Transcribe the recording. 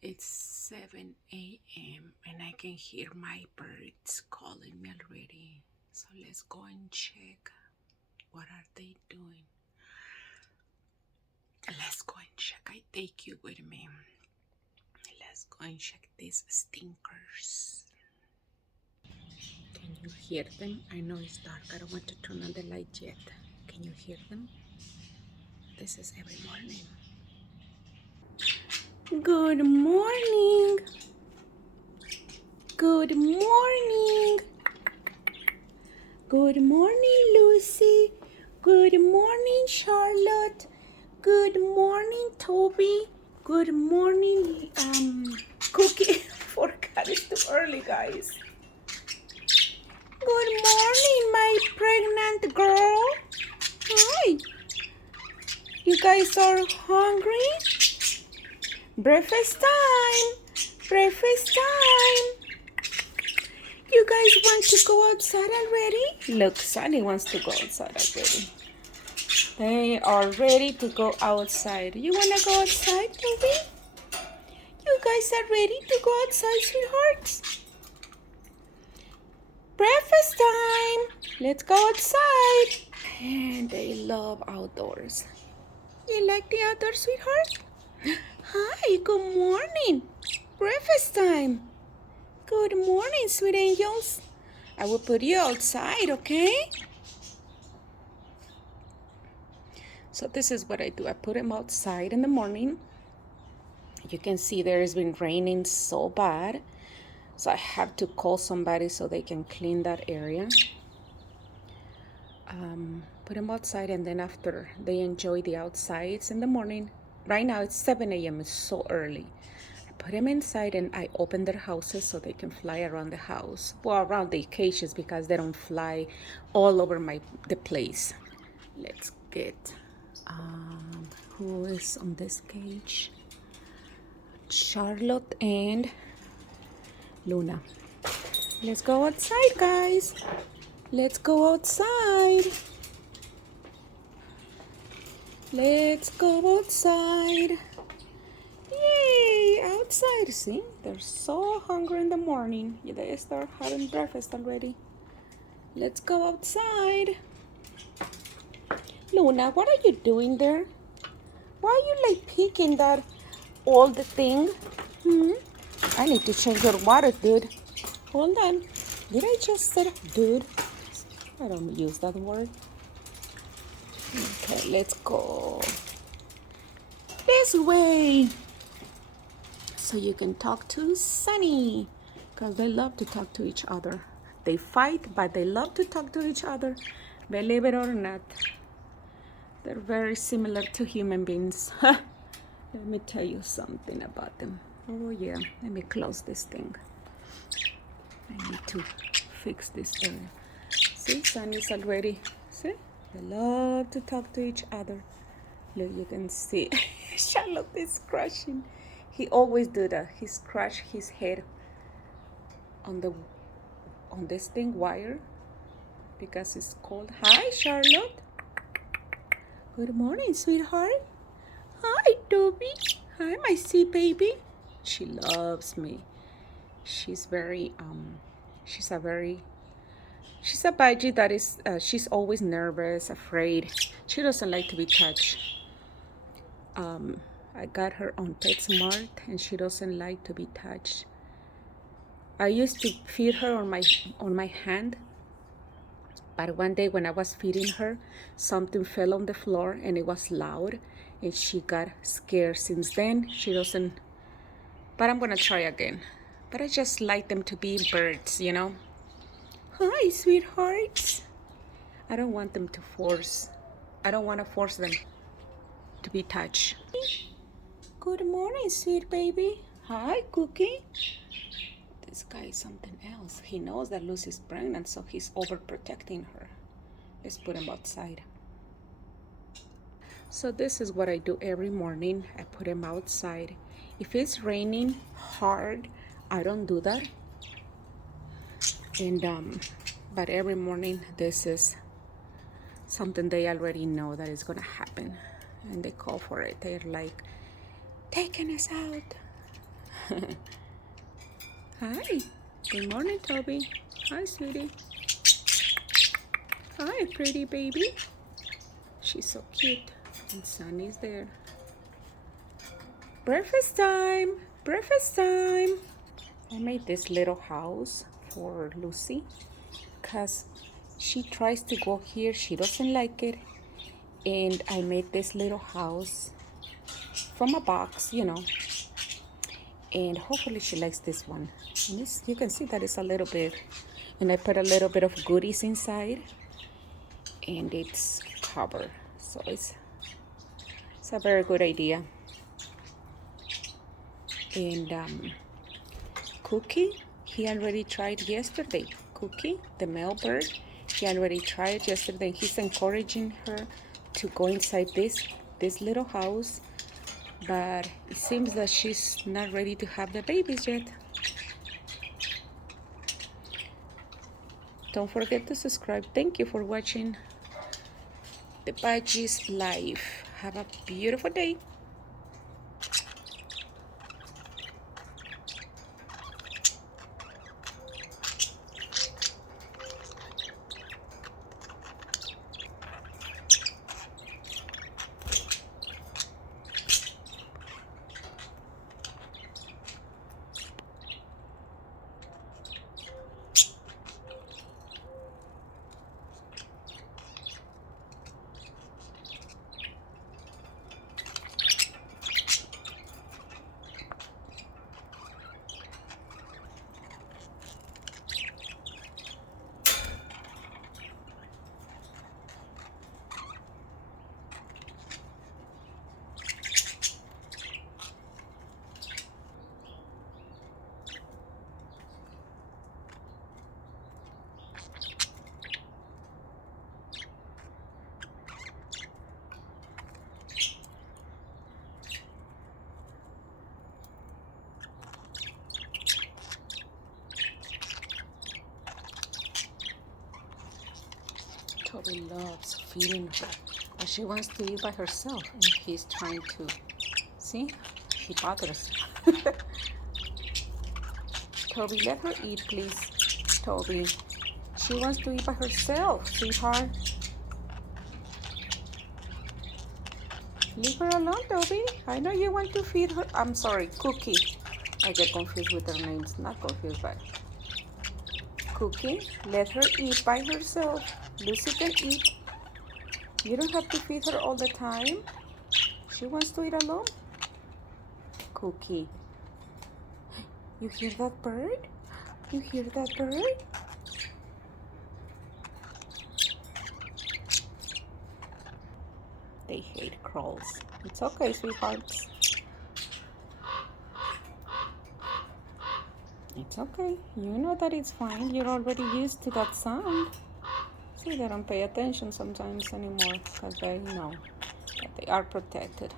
It's 7 a.m. and I can hear my birds calling me already. So let's go and check what are they doing. Let's go and check. I take you with me. Let's go and check these stinkers. Can you hear them? I know it's dark. I don't want to turn on the light yet. Can you hear them? This is every morning. Good morning. Good morning. Good morning, Lucy. Good morning, Charlotte. Good morning, Toby. Good morning, Cookie. Forgot it's too early, guys. Good morning, my pregnant girl. Hi. You guys are hungry? Breakfast time. Breakfast time. You guys want to go outside already? Look, Sunny wants to go outside already. They are ready to go outside. You want to go outside, Toby? You guys are ready to go outside, sweethearts? Breakfast time. Let's go outside. And they love outdoors. You like the outdoors, sweetheart? Hi, good morning. Breakfast time. Good morning, sweet angels. I will put you outside, okay? So this is what I do. I put them outside in the morning. You can see there has been raining so bad. So I have to call somebody so they can clean that area. Put them outside, and then after they enjoy the outsides in the morning. Right now it's 7 a.m. It's so early. I put them inside and I open their houses so they can fly around the house. Well, around the cages because they don't fly all over the place. Let's get who is on this cage? Charlotte and Luna. Let's go outside, guys. Let's go outside. Let's go outside. Yay, outside. See, they're so hungry in the morning. They start having breakfast already. Let's go outside. Luna, what are you doing there? Why are you like picking that old thing? I need to change your water, dude. Hold on. Did I just say dude? I don't use that word. Okay, let's go this way so you can talk to Sunny, because they love to talk to each other. They fight, but they love to talk to each other. Believe it or not, they're very similar to human beings. Let me tell you something about them. Oh yeah, let me close this thing. I need to fix this area. See, Sunny's already, see? They love to talk to each other. Look, you can see Charlotte is crushing. He always do that. He scratch his head on this thing wire because it's cold. Hi, Charlotte. Good morning, sweetheart. Hi, Toby. Hi, my sweet baby. She loves me. She's very she's a budgie that is she's always nervous, afraid. She doesn't like to be touched. I got her on PetSmart and she doesn't like to be touched. I used to feed her on my hand, but one day when I was feeding her, something fell on the floor and it was loud and she got scared. Since then, she doesn't, but I'm gonna try again. But I just like them to be birds, you know? Hi, sweethearts. I don't want them to I don't want to force them to be touched. Good morning, sweet baby. Hi, Cookie. This guy is something else. He knows that Lucy's pregnant, so he's overprotecting her. Let's put him outside. So this is what I do every morning. I put him outside. If it's raining hard, I don't do that. And but every morning, this is something they already know that is gonna happen, and they call for it. They're like, taking us out. Hi. Good morning, Toby. Hi, sweetie. Hi, pretty baby. She's so cute. And Sunny's there. Breakfast time. Breakfast time. I made this little house for Lucy because she tries to go here. She doesn't like it. And I made this little house from a box, and hopefully she likes this one. And this, you can see that it's a little bit, and I put a little bit of goodies inside, and it's covered, so it's a very good idea. And Cookie, he already tried yesterday. Cookie, the male bird, he already tried yesterday. He's encouraging her to go inside this little house, but it seems that she's not ready to have the babies yet. Don't forget to subscribe. Thank you for watching the Budgies live. Have a beautiful day. Toby loves feeding her, but she wants to eat by herself, and he's trying to, see, he bothers. Toby, let her eat, please. Toby, she wants to eat by herself, sweetheart. Leave her alone, Toby. I know you want to feed her. I'm sorry, Cookie. I get confused with their names, not confused, but Cookie, let her eat by herself. Lucy can eat. You don't have to feed her all the time. She wants to eat alone. Cookie, you hear that bird? You hear that bird? They hate crows. It's okay, sweethearts. It's okay. You know that it's fine. You're already used to that sound. See, they don't pay attention sometimes anymore because they know that they are protected.